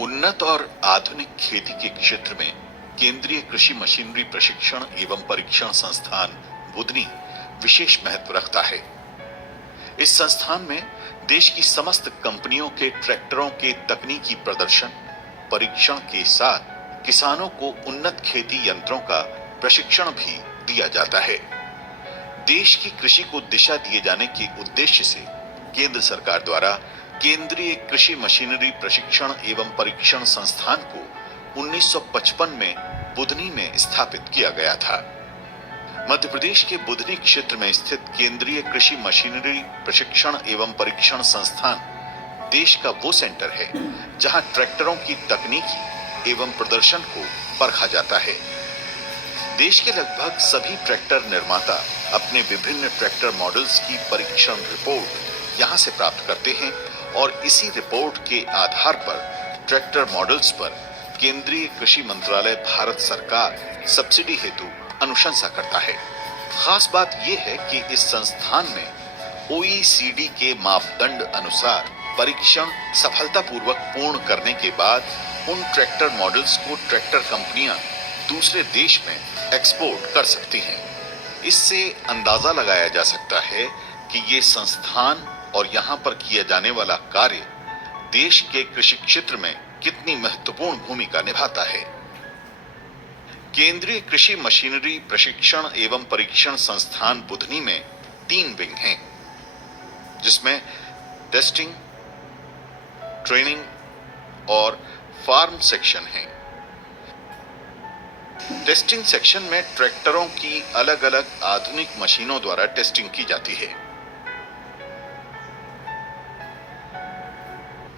उन्नत और आधुनिक खेती के क्षेत्र में केंद्रीय कृषि मशीनरी प्रशिक्षण एवं परीक्षण संस्थान बुधनी विशेष महत्व रखता है। इस संस्थान में देश की समस्त कंपनियों के ट्रैक्टरों के तकनीकी प्रदर्शन, परीक्षण के साथ किसानों को उन्नत खेती यंत्रों का प्रशिक्षण भी दिया जाता है। देश की कृषि को दिशा दिए जाने के उद्देश्य से केंद्र सरकार द्वारा केंद्रीय कृषि मशीनरी प्रशिक्षण एवं परीक्षण संस्थान को 1955 में बुधनी में स्थापित किया गया था। मध्य प्रदेश के बुधनी क्षेत्र में स्थित केंद्रीय कृषि मशीनरी प्रशिक्षण एवं परीक्षण संस्थान देश का वो सेंटर है जहां ट्रैक्टरों की तकनीकी एवं प्रदर्शन को परखा जाता है। देश के लगभग सभी ट्रैक्टर निर्माता अपने विभिन्न ट्रैक्टर मॉडल्स की परीक्षण रिपोर्ट यहां से प्राप्त करते हैं और इसी रिपोर्ट के आधार पर ट्रैक्टर मॉडल्स पर केंद्रीय कृषि मंत्रालय भारत सरकार सब्सिडी हेतु अनुशंसा करता है। खास बात यह है कि इस संस्थान में OECD के मापदंड अनुसार परीक्षण सफलतापूर्वक पूर्ण करने के बाद उन ट्रैक्टर मॉडल्स को ट्रैक्टर कंपनियां दूसरे देश में एक्सपोर्ट कर सकती हैं। इससे अंदाजा लगाया जा सकता है कि ये संस्थान और यहां पर किया जाने वाला कार्य देश के कृषि क्षेत्र में कितनी महत्वपूर्ण भूमिका निभाता है। केंद्रीय कृषि मशीनरी प्रशिक्षण एवं परीक्षण संस्थान बुधनी में 3 विंग हैं, जिसमें टेस्टिंग, ट्रेनिंग और फार्म सेक्शन है। टेस्टिंग सेक्शन में ट्रैक्टरों की अलग-अलग आधुनिक मशीनों द्वारा टेस्टिंग की जाती है।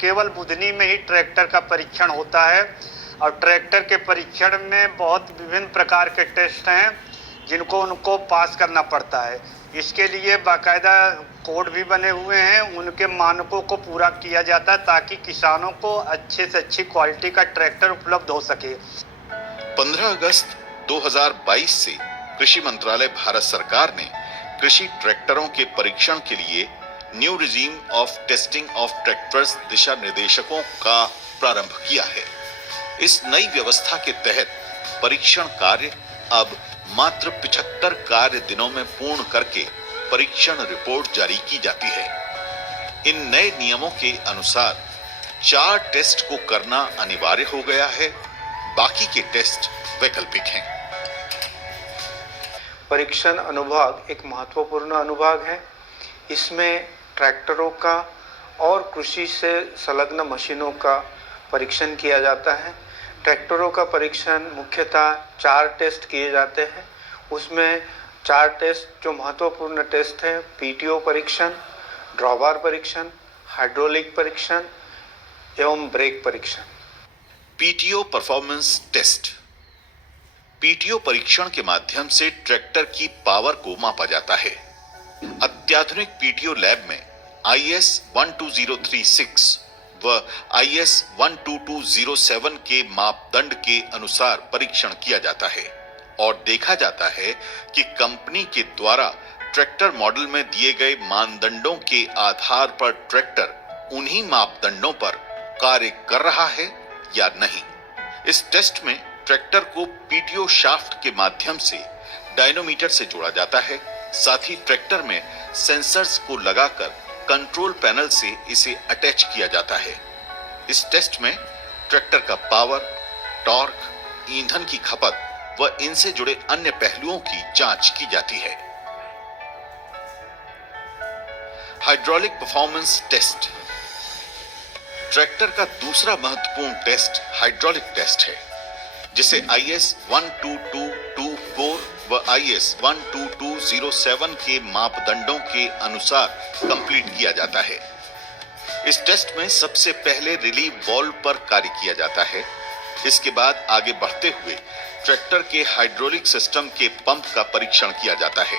केवल बुधनी में ही ट्रैक्टर का परीक्षण होता है और ट्रैक्टर के परीक्षण में बहुत विभिन्न प्रकार के टेस्ट हैं जिनको उनको पास करना पड़ता है। इसके लिए बाकायदा कोड भी बने हुए हैं, उनके मानकों को पूरा किया जाता है ताकि किसानों को अच्छे से अच्छी क्वालिटी का ट्रैक्टर उपलब्ध हो सके। 15 अगस्त 2022 से कृषि मंत्रालय भारत सरकार ने कृषि ट्रैक्टरों के परीक्षण के लिए new regime of testing of tractors दिशा निर्देशकों का प्रारंभ किया है। इस नई व्यवस्था के तहत परीक्षण कार्य अब मात्र 75 कार्य दिनों में पूर्ण करके परीक्षण रिपोर्ट जारी की जाती है। इन नए नियमों के अनुसार 4 टेस्ट को करना अनिवार्य हो गया है, बाकी के टेस्ट वैकल्पिक हैं। परीक्षण अनुभाग एक महत्वपूर्ण अनुभाग है। इसमें ट्रैक्टरों का और कृषि से संलग्न मशीनों का परीक्षण किया जाता है। ट्रैक्टरों का परीक्षण मुख्यतः 4 टेस्ट किए जाते हैं। उसमें 4 टेस्ट जो महत्वपूर्ण टेस्ट हैं, पीटीओ परीक्षण, ड्रॉबार परीक्षण, हाइड्रोलिक परीक्षण एवं ब्रेक परीक्षण। PTO performance test. पीटीओ परीक्षण के माध्यम से ट्रैक्टर की पावर को मापा जाता है। अत्याधुनिक पीटीओ लैब में IS 12036 व IS 12207 के मापदंड के अनुसार परीक्षण किया जाता है और देखा जाता है कि कंपनी के द्वारा ट्रैक्टर मॉडल में दिए गए मानदंडों के आधार पर ट्रैक्टर उन्हीं मापदंडों पर कार्य कर रहा है या नहीं। इस टेस्ट में ट्रैक्टर को पीटीओ शाफ्ट के माध्यम से डायनोमीटर से जोड़ा जाता है। साथ ही ट्रैक्टर में सेंसर्स को लगाकर कंट्रोल पैनल से इसे अटैच किया जाता है। इस टेस्ट में ट्रैक्टर का पावर, टॉर्क, ईंधन की खपत व इनसे जुड़े अन्य पहलुओं की जांच की जाती है। Hydraulic performance test. ट्रैक्टर का दूसरा महत्वपूर्ण टेस्ट हाइड्रोलिक टेस्ट है, जिसे IS 12224 व IS 12207 के मापदंडों के अनुसार कंप्लीट किया जाता है। इस टेस्ट में सबसे पहले रिलीव वाल्व पर कार्य किया जाता है। इसके बाद आगे बढ़ते हुए ट्रैक्टर के हाइड्रोलिक सिस्टम के पंप का परीक्षण किया जाता है।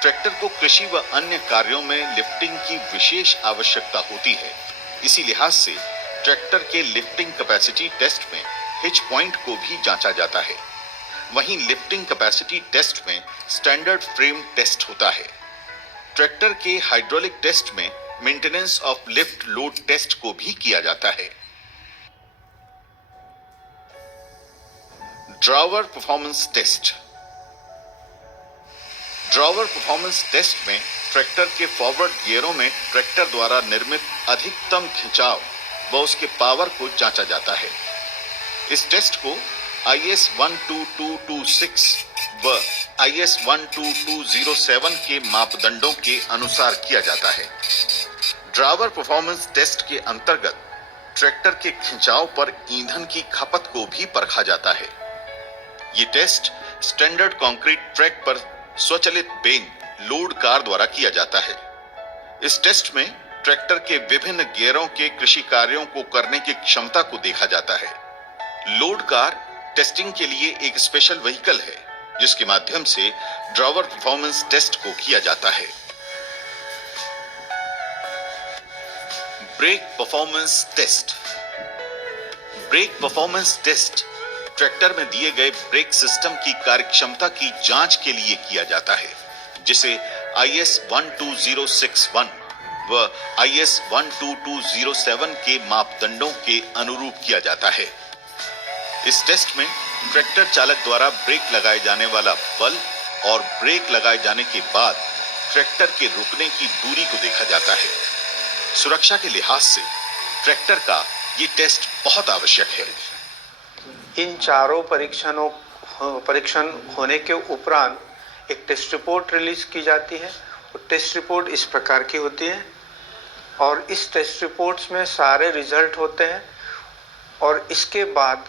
ट्रैक्टर को कृषि व अन्य कार्यों में लिफ्टिंग की विशेष आवश्यकता होती है। इसी लिहाज से ट्रैक्टर के लिफ्टिंग कैपेसिटी टेस्ट में हिच पॉइंट को भी जांचा जाता है। वहीं लिफ्टिंग कैपेसिटी टेस्ट में स्टैंडर्ड फ्रेम टेस्ट होता है। ट्रैक्टर के हाइड्रोलिक टेस्ट में maintenance of lift load test को भी किया जाता है। Drawbar performance test. Drawbar performance test में ट्रैक्टर के फॉरवर्ड गियरों में ट्रैक्टर द्वारा निर्मित अधिकतम खिंचाव व उसके पावर को जांचा जाता है। इस टेस्ट को IS 12226 व IS 12207 के मापदंडों के अनुसार किया जाता है। ड्रावर परफॉर्मेंस टेस्ट के अंतर्गत ट्रैक्टर के खिंचाव पर ईंधन की खपत को भी परखा जाता है। ये टेस्ट स्टैंडर्ड कंक्रीट ट्रैक पर स्वचालित बेन लोड कार द्वारा किया जाता है। इस टेस्ट में ट्रैक्टर के विभिन्न गियरों के कृषि कार्यों को करने की क्षमता को देखा जाता है। लोड कार टेस्टिंग के लिए एक स्पेशल व्हीकल है जिसके माध्यम से ड्रावर परफॉर्मेंस टेस्ट को किया जाता है। Brake performance test. Brake performance test tractor में दिए गए ब्रेक सिस्टम की कार्यक्षमता की जांच के लिए किया जाता है, जिसे IS 12061 व IS 12207 के मापदंडों के अनुरूप किया जाता है। इस टेस्ट में ट्रैक्टर चालक द्वारा ब्रेक लगाए जाने वाला बल और ब्रेक लगाए जाने के बाद ट्रैक्टर के रुकने की दूरी को देखा जाता है। सुरक्षा के लिहाज से ट्रैक्टर का ये टेस्ट बहुत आवश्यक है। इन चारों परीक्षण होने के उपरांत एक टेस्ट रिपोर्ट रिलीज की जाती है। और टेस्ट रिपोर्ट इस प्रकार की होती है और इस टेस्ट रिपोर्ट्स में सारे रिजल्ट होते हैं। और इसके बाद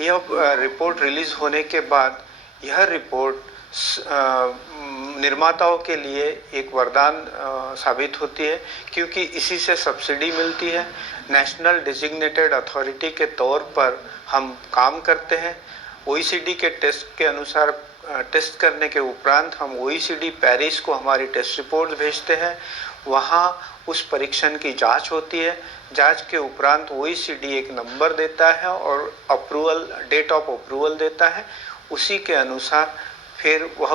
यह रिपोर्ट रिलीज होने के बाद यह रिपोर्ट निर्माताओं के लिए एक वरदान साबित होती है, क्योंकि इसी से सब्सिडी मिलती है। नेशनल डेजिग्नेटेड अथॉरिटी के तौर पर हम काम करते हैं। OECD के टेस्ट के अनुसार टेस्ट करने के उपरांत हम OECD पेरिस को हमारी टेस्ट रिपोर्ट भेजते हैं। वहाँ उस परीक्षण की जांच होती है। जांच के उपरांत OECD एक नंबर देता है और अप्रूवल, डेट ऑफ अप्रूवल देता है। उसी के अनुसार फिर वह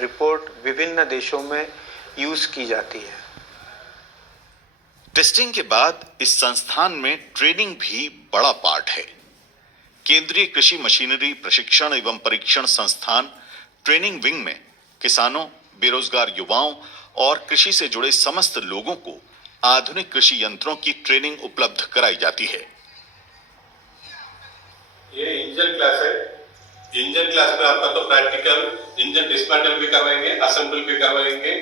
रिपोर्ट विभिन्न देशों में यूज की जाती है। टेस्टिंग के बाद इस संस्थान में ट्रेनिंग भी बड़ा पार्ट है। केंद्रीय कृषि मशीनरी प्रशिक्षण एवं परीक्षण संस्थान ट्रेनिंग विंग में किसानों, बेरोजगार युवाओं और कृषि से जुड़े समस्त लोगों को आधुनिक कृषि यंत्रों की ट्रेनिंग उपलब्ध कराई जाती है। ये इंजन क्लास है। इंजन क्लास में आपका तो प्रैक्टिकल इंजन डिस्मेंटल भी करवाएंगे, असेंबल भी करवाएंगे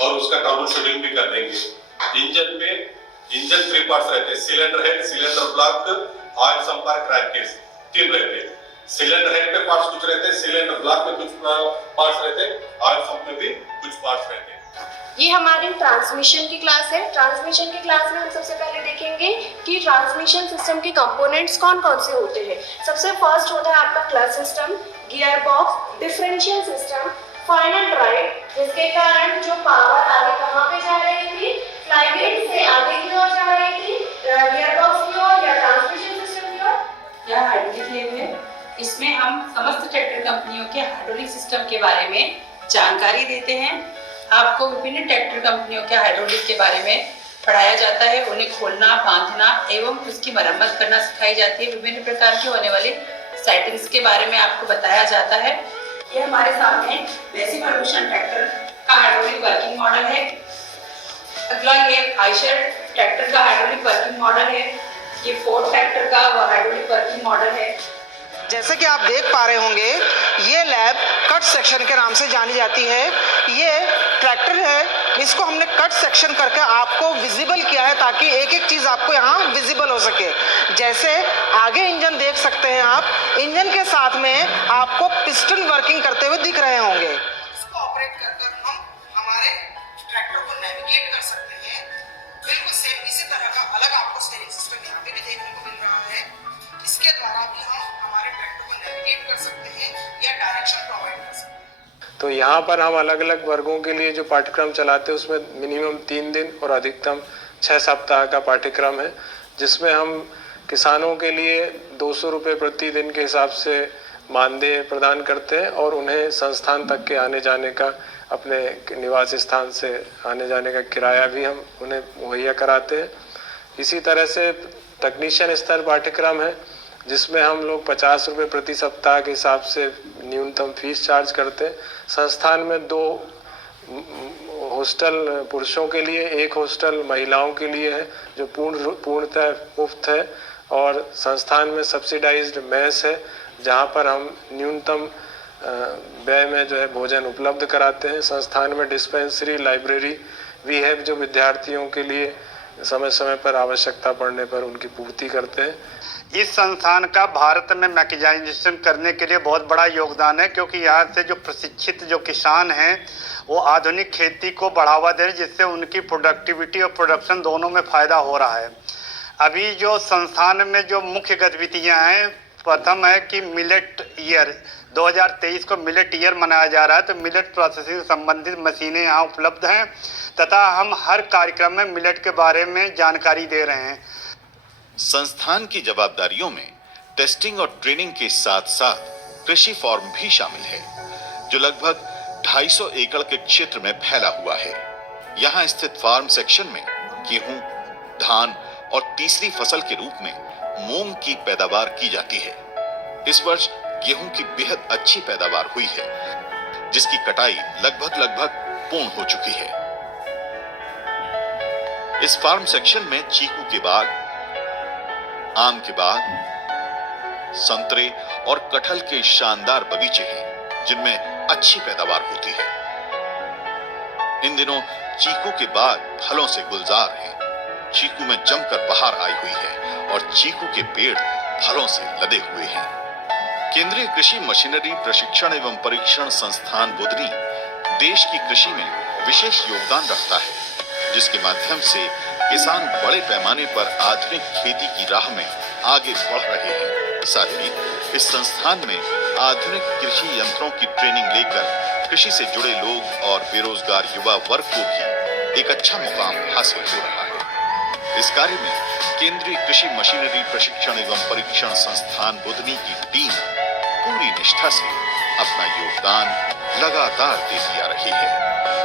और उसका ट्रबल शूटिंग भी कर देंगे। इंजन 3 पार्ट्स रहते हैं, cylinder head, cylinder block, oil संपर्क, क्रैंकेस, 3 रहते हैं। सिलेंडर हेड पे पार्ट्स कुछ रहते हैं, सिलेंडर ब्लॉक में कुछ पार्ट्स रहते हैं, ऑयल पंप में भी कुछ पार्ट्स रहते हैं। ये हमारी ट्रांसमिशन की क्लास है। ट्रांसमिशन की क्लास में हम सबसे पहले देखेंगे कि ट्रांसमिशन सिस्टम के कंपोनेंट्स कौन कौन से होते हैं। सबसे फर्स्ट होता है आपका clutch system, gear box, differential system, final drive, जिसके कारण जो पावर आगे कहाँ पे जा रही थी, फ्लाईव्हील से आगे की ओर जा रही थी, गियर बॉक्स की ओर या ट्रांसमिशन सिस्टम की ओर। यह हाइड्रोलिक लैब है। इसमें हम समस्त ट्रैक्टर कंपनियों के हाइड्रोलिक सिस्टम के बारे में जानकारी देते हैं। आपको विभिन्न ट्रैक्टर कंपनियों के हाइड्रोलिक के बारे में पढ़ाया जाता है। उन्हें खोलना, बांधना एवं उसकी मरम्मत करना सिखाई जाती है। विभिन्न प्रकार की होने वाली सेटिंग्स के बारे में आपको बताया जाता है। ये हमारे सामने बेसिक परमिशन ट्रैक्टर का हाइड्रोलिक वर्किंग मॉडल है। अगला ये आयशर ट्रैक्टर का हाइड्रोलिक वर्किंग मॉडल है। ये फोर्ड ट्रैक्टर का हाइड्रोलिक वर्किंग मॉडल है। जैसे कि आप देख पा रहे होंगे, ये लैब कट सेक्शन के नाम से जानी जाती है। ये ट्रैक्टर है, इसको हमने कट सेक्शन करके आपको विजिबल किया है ताकि एक एक चीज़ आपको यहाँ विजिबल हो सके। जैसे आगे इंजन देख सकते हैं आप, इंजन के साथ में आपको पिस्टन वर्किंग करते हुए दिख रहे होंगे। इसको ऑपरेट कर हम हमारे ट्रैक्टर को नेविगेट कर सकते हैं। बिल्कुल सेम इसी तरह का अलग आपको स्टीयरिंग सिस्टम यहाँ पे भी देखने को मिल रहा है। इसके द्वारा भी हम हमारे ट्रैक्टर को नेविगेट कर सकते हैं या डायरेक्शन प्रोवाइड कर सकते हैं। तो यहाँ पर हम अलग अलग वर्गों के लिए जो पाठ्यक्रम चलाते हैं उसमें मिनिमम 3 दिन और अधिकतम 6 सप्ताह का पाठ्यक्रम है, जिसमें हम किसानों के लिए 200 रुपये प्रति दिन के हिसाब से मानदेय प्रदान करते हैं और उन्हें संस्थान तक के आने जाने का, अपने निवास स्थान से आने जाने का किराया भी हम उन्हें मुहैया कराते हैं। इसी तरह से तकनीशियन स्तर पाठ्यक्रम है, जिसमें हम लोग 50 रुपये प्रति सप्ताह के हिसाब से न्यूनतम फीस चार्ज करते हैं। संस्थान में 2 हॉस्टल पुरुषों के लिए, 1 हॉस्टल महिलाओं के लिए है जो पूर्णतः मुफ्त है, और संस्थान में सब्सिडाइज्ड मेस है जहां पर हम न्यूनतम व्यय में जो है भोजन उपलब्ध कराते हैं। संस्थान में डिस्पेंसरी, लाइब्रेरी भी है जो विद्यार्थियों के लिए समय समय पर आवश्यकता पड़ने पर उनकी पूर्ति करते हैं। इस संस्थान का भारत में मैकेनाइजेशन करने के लिए बहुत बड़ा योगदान है, क्योंकि यहाँ से जो प्रशिक्षित जो किसान हैं वो आधुनिक खेती को बढ़ावा दे रहे हैं, जिससे उनकी प्रोडक्टिविटी और प्रोडक्शन दोनों में फ़ायदा हो रहा है। अभी जो संस्थान में जो मुख्य गतिविधियाँ हैं, प्रथम है कि मिलेट ईयर 2023 को मिलेट ईयर मनाया जा रहा है, तो मिलेट प्रोसेसिंग संबंधित मशीनें यहाँ उपलब्ध हैं तथा हम हर कार्यक्रम में मिलेट के बारे में जानकारी दे रहे हैं। संस्थान की जवाबदारियों में टेस्टिंग और ट्रेनिंग के साथ साथ कृषि फार्म भी शामिल है, जो लगभग 250 एकड़ के क्षेत्र में फैला हुआ है। यहाँ स्थित फार्म सेक्शन में गेहूं, धान और तीसरी फसल के रूप में मूंग की पैदावार की जाती है। इस वर्ष गेहूं की बेहद अच्छी पैदावार हुई है, जिसकी कटाई लगभग पूर्ण हो चुकी है। इस फार्म सेक्शन में चीकू के बाग, आम के बाग, संतरे और कटहल के शानदार बगीचे हैं, जिनमें अच्छी पैदावार होती है। इन दिनों चीकू के बाग फलों से गुलजार हैं। चीकू में जमकर बहार आई हुई है और चीकू के पेड़ फलों से लदे हुए हैं। केंद्रीय कृषि मशीनरी प्रशिक्षण एवं परीक्षण संस्थान बुधनी देश की कृषि में विशेष योगदान रखता है, जिसके माध्यम से किसान बड़े पैमाने पर आधुनिक खेती की राह में आगे बढ़ रहे हैं। साथ ही इस संस्थान में आधुनिक कृषि यंत्रों की ट्रेनिंग लेकर कृषि से जुड़े लोग और बेरोजगार युवा वर्ग को भी एक अच्छा मुकाम हासिल हो रहा है। इस कार्य में केंद्रीय कृषि मशीनरी प्रशिक्षण एवं परीक्षण संस्थान बुधनी की टीम पूरी निष्ठा से अपना योगदान लगातार देती आ रही है।